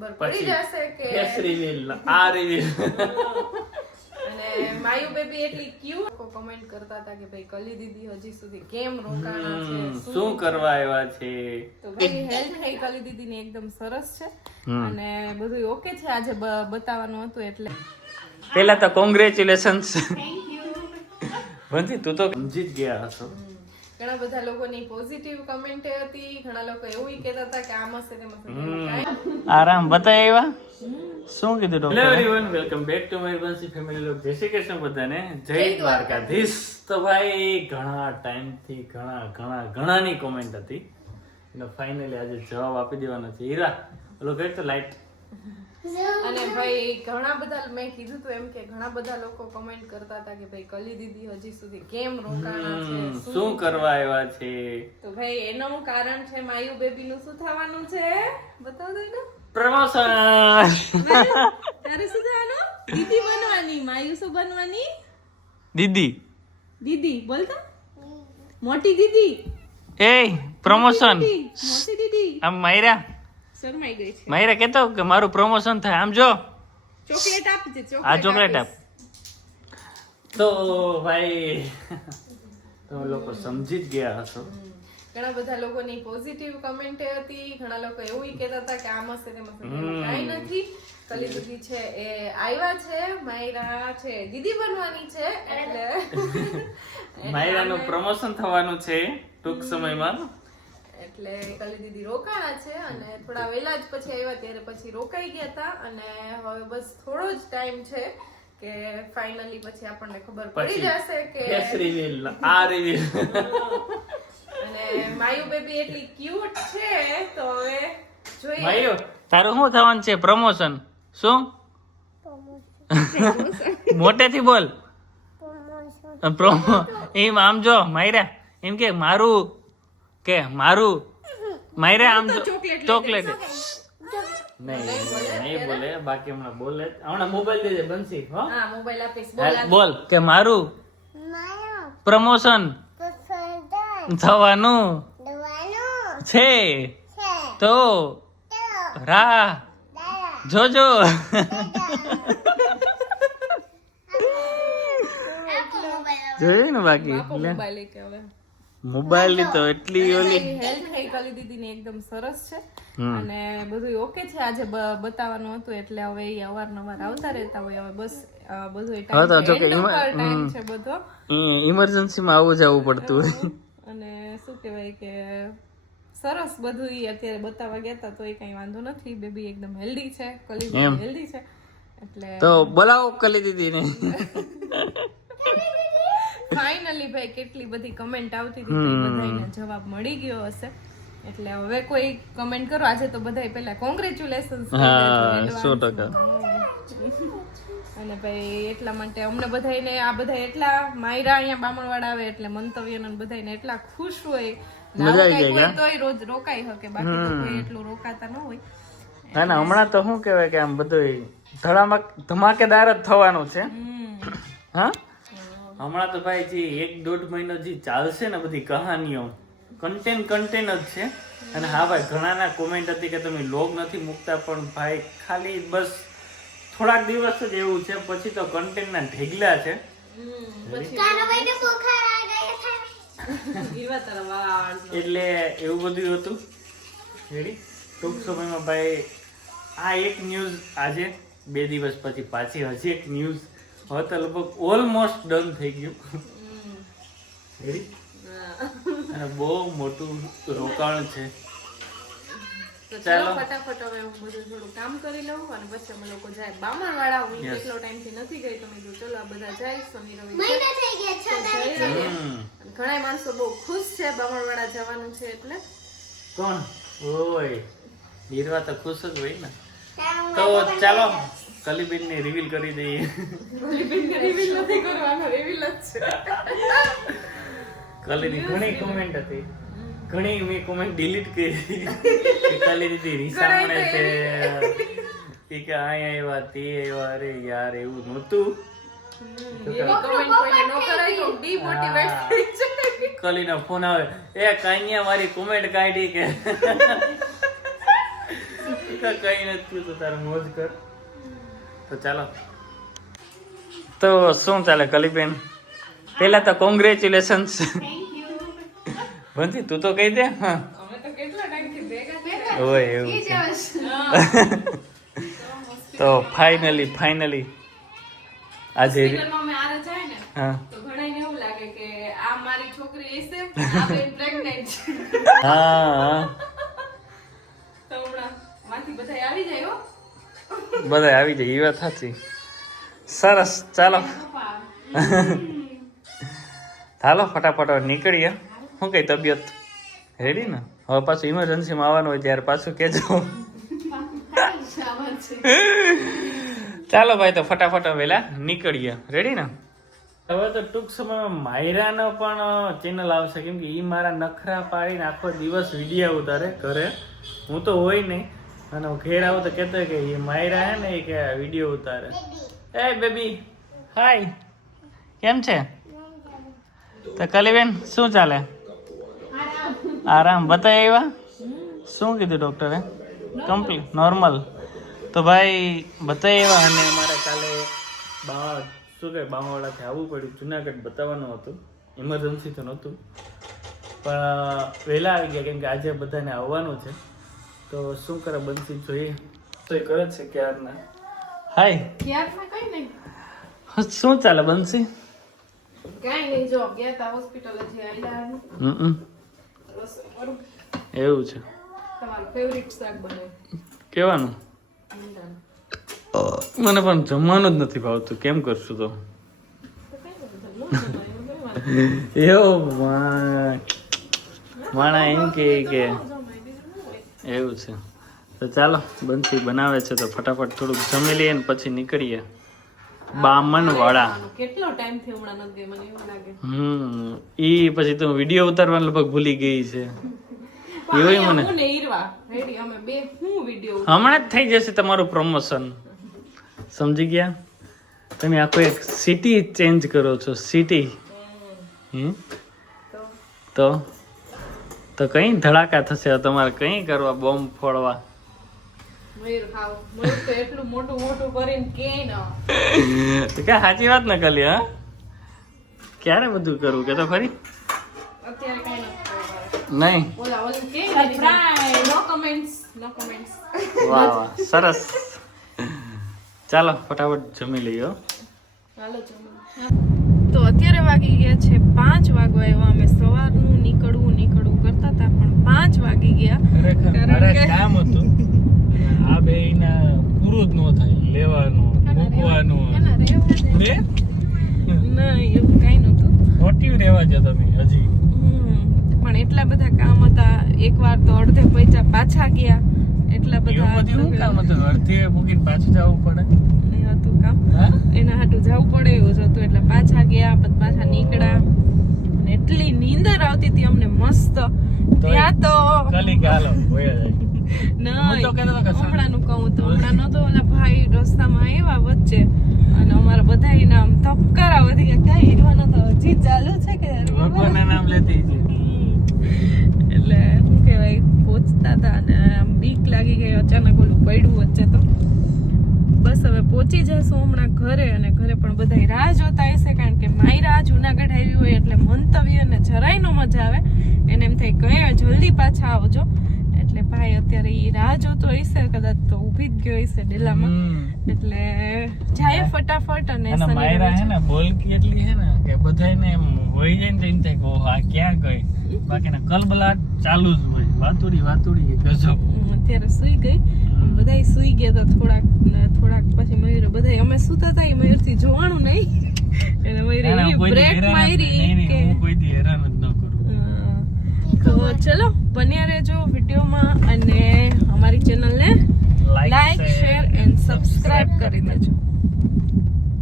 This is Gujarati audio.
પડી જશે કે ફેસ રિવીલ આ રિવીલ અને માયુ બેબી એટલી ક્યુટ કમેન્ટ કરતા હતા કે ભાઈ કલી દીદી હજી સુધી કેમ રોકાણા છે, શું કરવા આવ્યા છે. તો ભાઈ હેલ્થ હે કલી દીદી ની એકદમ સરસ છે અને બધું ઓકે છે. આજે બતાવવાનું હતું એટલે પેલા તો કોંગ્રેચ્યુલેશન્સ. બંધી તું તો સમજી જ ગયા હશો. ઘણા બધા લોકોની પોઝિટિવ કમેન્ટ હતી, ઘણા લોકો એવું કહેતા હતા કે આમ હશે તેમ હશે. આરામ બતાવ્યા. શું કીધું doctor? Hello everyone, welcome back to my વંશી family log. જય શ્રી કૃષ્ણ બધાને, જય દ્વારકાધીશ. તો ભાઈ ઘણા ટાઈમ થી ઘણાની કોમેન્ટ હતી અને ફાઇનલી આજે જવાબ આપી દેવાનો છે. હીરા ઓલો કે તો લાઈટ અને ભાઈ ઘણા બધા મેં કીધું તો એમ કે ઘણા બધા લોકો કમેન્ટ કરતા હતા કે ભાઈ કલી દીદી હજી સુધી કેમ રોકાણા છે, શું કરવા આવ્યા છે. તો ભાઈ એનું કારણ છે માયુ બેબી નું શું થવાનું છે બતાવ દો ને. પ્રમોશન. તારે શું થવાનું? દીદી બનવાની. માયુ શું બનવાની? દીદી. દીદી બોલતા મોટી દીદી. એ પ્રમોશન. મોટી દીદી. આમ માયરા શરમાઈ ગઈ છે. માયરા કેતો કે મારું પ્રમોશન થાય. આમ જો ચોકલેટ આપજે. આ ચોકલેટ આપ. તો ભાઈ તમે લોકો સમજી જ ગયા હશો. ઘણા બધા લોકોની પોઝિટિવ કમેન્ટ હતી, ઘણા લોકો એવું કહેતા હતા કે આમ હશે તેમ હશે. કાંઈ નથી. કલી દીદી છે એ આવ્યા છે, માયરા છે દીદી બનવાની છે એટલે માયરાનું પ્રમોશન થવાનું છે ટૂંક સમયમાં. એટલે કલી દીદી રોકાણા છે અને થોડા વહેલા જ પછી આવ્યા ત્યારે પછી રોકાઈ ગયા હતા અને હવે બસ થોડો જ ટાઈમ છે કે ફાઇનલી પછી આપણને ખબર પડી જશે કે ફેસ રિવીલ આ રિવીલ અને માયુ બેબી એટલી ક્યુટ છે તો હવે જોઈએ. માયુ તારું શું થવાનું છે? પ્રમોશન. શું? મોટેથી બોલ. એમ આમ જો માયરા એમ કે મારું માયરા આમ ચોકલેટ નહીં બોલે, બાકી હમણાં બોલે. હમણાં મોબાઈલ દેજે બંસી. હા મોબાઈલ આપીશ. બોલ કે મારું પ્રમોશન થવાનું છે તો રાહ જોજો. જોયું ને બાકી મોબાઈલ કે હવે મોબાઈલ ની તો એટલી ઓલી હેલ્થ હે કલી દીદી ની એકદમ સરસ છે અને બધું ઓકે છે. આજે બતાવવાનું હતું એટલે હવે એ અવારનવાર આવતા રહેતા હોય. હવે બસ બધું ટાઈમ છે બધો. ઇમરજન્સી માં આવું જવું પડતું હોય અને શું કહેવાય કે સરસ બધું ઈ અત્યારે બતાવવા ગયા હતા તો એ કઈ વાંધો નથી. બેબી એકદમ હેલ્ધી છે, કલી દીદી હેલ્ધી છે એટલે તો બોલાવો કલી દીદી ને. ફાઇનલી ભાઈ કેટલી બધી કમેન્ટ આવતી હતી તો બધાને જવાબ મળી ગયો હશે. એટલે હવે કોઈ કમેન્ટ કરો. આજે તો બધાય પહેલા કોંગ્રેચ્યુલેશન્સ કહી દેજો. 100% અને ભાઈ એટલા માટે અમને બધાને આ બધા એટલા માયરા અહીંયા બામણવાડા આવે એટલે મંતવ્યન બધાને એટલા ખુશ હોય. તોય રોજ રોકાઈ શકે, બાકી તો કોઈ એટલું રોકાતા ન હોય. ના હમણાં તો શું કહેવાય કે આમ બધું ધમાકેદાર જ થવાનું છે. હા હમણાં તો ભાઈ જે 1-1.5 મહિનો જે ચાલશે ને બધી કહાનીઓ કન્ટેન્ટ જ છે. અને હા ભાઈ ઘણાના કોમેન્ટ હતી કે તમે લોગ નથી મૂકતા, પણ ભાઈ ખાલી બસ થોડાક દિવસ જ એવું છે, પછી તો કન્ટેન્ટ ના ઢેગલા છે. એટલે એવું બધું હતું. ટૂંક સમયમાં ભાઈ આ એક ન્યૂઝ આજે 2 દિવસ પછી પાછી હજી એક ન્યૂઝ. હવે તો લગભગ ઓલમોસ્ટ ડન થઈ ગયું અને બહુ મોટું રોકાણ છે. ચાલો ફટાફટ હવે હું બધું થોડું કામ કરી લઉં અને પછી અમે લોકો જાય બામણવાડા. હું કેટલો ટાઈમ થી નથી ગઈ તો મેં કીધું ચલો આ બધા જાય. શનિ રવિ ઘણા માણસો બહુ ખુશ છે બામણવાડા જવાનું છે એટલે. કોણ ઓય હીરવા તો ખુશ જ હોય ને. તો ચાલો કલીબેન ને રિવીલ કરી દઈએ. કલીબેન ને રિવીલ નથી કરવાનો, રિવીલ જ છે. કલીની ઘણી કોમેન્ટ હતી, ઘણી મેં કોમેન્ટ ડિલીટ કરી. કલી દીદી રીસામણે છે કે અહીંયા આવ્યા તે આવ્યા. અરે યાર એવું નહોતું. કલીનો ફોન આવે, એ કાન્યા મારી કોમેન્ટ કાઢી કે કઈ નથી તો તારે મોજ કર. તો ચાલો, તો શું ચાલે કલીબેન? પેલા તો કોંગ્રેચ્યુલેશન્સ. બંધી તું તો કહી દે. હા ઓય એવું છે. તો ફાઇનલી આજે હા હા બધા આવી જાય એ વાત સાચી. સરસ, ચાલો ચાલો ફટાફટ નીકળીએ. શું કઈ તબિયત રેડી ને? હવે પાછું ઇમરજન્સીમાં આવવાનું હોય ત્યારે પાછું કહેજો. ચાલો ભાઈ, તો ફટાફટ વેલા નીકળીએ. રેડી ને? હવે તો ટૂંક સમયમાં માયરાનો પણ ચેનલ આવશે, કેમ કે એ મારા નખરા પાડીને આખો દિવસ વિડીયો ઉતારે ઘરે. હું તો હોય નહીં, અને હું ઘેર આવું તો કહેતો કે એ માયરા હે ને એ કે વિડીયો ઉતારે. એ બેબી હાય, કેમ છે? તો કલીબેન શું ચાલે? આરામ બતાવી આવ્યા? શું કીધું ડોક્ટરે? Complete normal. તો ભાઈ બતાવી આવ્યા, અને મારે કાલે બામાવાડાથી આવવું પડ્યું. જુનાગઢ બતાવવાનું હતું, ઇમરજન્સી તો નહોતું, પણ વહેલા આવી ગયા કેમ કે આજે બધાને આવવાનું છે. તો શું કરે બંસી જોઈએ તો એ કરે છે ક્યારના. હાય, શું ચાલે બંસી? એવું છે. કેવાનું? મને પણ જમવાનું જ નથી ભાવતું, કેમ કરશું તો? એવું માણા એમ કે એવું છે. તો ચાલો, બંસી બનાવે છે તો ફટાફટ થોડુંક જમી લઈએ ને પછી નીકળીએ બામણવાડા. કેટલો ટાઈમ થી હમણાં નથી ગઈ, મને એવું લાગે. ઈ પછી તો વિડીયો ઉતારવાનું લગભગ ભૂલી ગઈ છે. એવું મને હમણાં જ થઈ જશે તમારું પ્રમોશન, સમજી ગયા? તમે આખો એક સિટી ચેન્જ કરો છો, સિટી. તો કઈ ધડાકા થશે તમારે, કઈ કરવા બોમ્બ ફોડવા? સાચી વાત ને કલી? હા, ક્યારે બધું કરવું કે તો ખરી? નહીં. વાહ વાહ, સરસ. ચાલો ફટાફટ જમી લઈએ. તો અત્યારે વાગી ગયા છે 5 વાગવા એવા. અમે સવારનું નીકળવું કરતા હતા, પણ 5 વાગી ગયા. કામ હતું આ બેયના પૂરું જ ન થાય, લેવાનું મૂકવાનું. ના એવું કઈ નતું, મોટિવ રહેવા જો તમે હજી. પણ એટલા બધા કામ હતા. એકવાર તો અડધે પૈસા પાછા ગયા. એટલા બધા કામ હતું, અડધે મૂકીને પાછું જવું પડે. હતું કામ, એના હાટું જવું પડે એવું જ હતું. એટલે પાછા ગયા, પછી પાછા નીકળ્યા. એટલી નીંદર આવતી હતી અમને મસ્ત. ત્યાં તો હમણાંનું કહું તો હમણાં નતો, ઓલા ભાઈ રસ્તામાં આવ્યા વચ્ચે, અને અમારા બધા આમ ધબકારા વધી ગયા. ક્યાં હીરવાનો તો હજી ચાલુ છે કે નામ લેતી છે. એટલે શું કહેવાય, પહોંચતા હતા અને આમ બીક લાગી ગઈ. અચાનક ઓલું પડ્યું વચ્ચે. તો બસ હવે પહોંચી જશું હમણાં ઘરે, અને ઘરે પણ બધા રાહ જોતા હશે, કારણ કે માયરા જુનાગઢ આવી હોય એટલે મંતવ્ય ને જરાય નો મજા આવે. એને એમ થાય કે જલ્દી પાછા આવજો. એટલે ભાઈ અત્યારે એ રાહ જોતો હશે, કદાચ તો ઊભી જ ગયો હશે ડેલામાં. એટલે જાય ફટાફટ. અને માયરા હે ને બોલકી એટલી હે ને કે બધાને એમ હોય જાય ને એમ થાય કે ઓહ આ ક્યાં ગઈ, બાકીના કલબલાટ ચાલુ જ હોય. વાતુડી ગજબ. અત્યારે સુઈ ગઈ, બધા સુઈ ગયા હતા. થોડાક પછી મયુર બધા અમે સુતા હતા, એ મયુર થી જોવાનું નહીં. એટલે મયુર બ્રેક મારી કે કોઈ દી હેરાન જ ન કરું. તો ચલો બન્યા રહેજો વિડીયોમાં, અને અમારી ચેનલને લાઈક શેર એન્ડ સબસ્ક્રાઇબ કરી દેજો.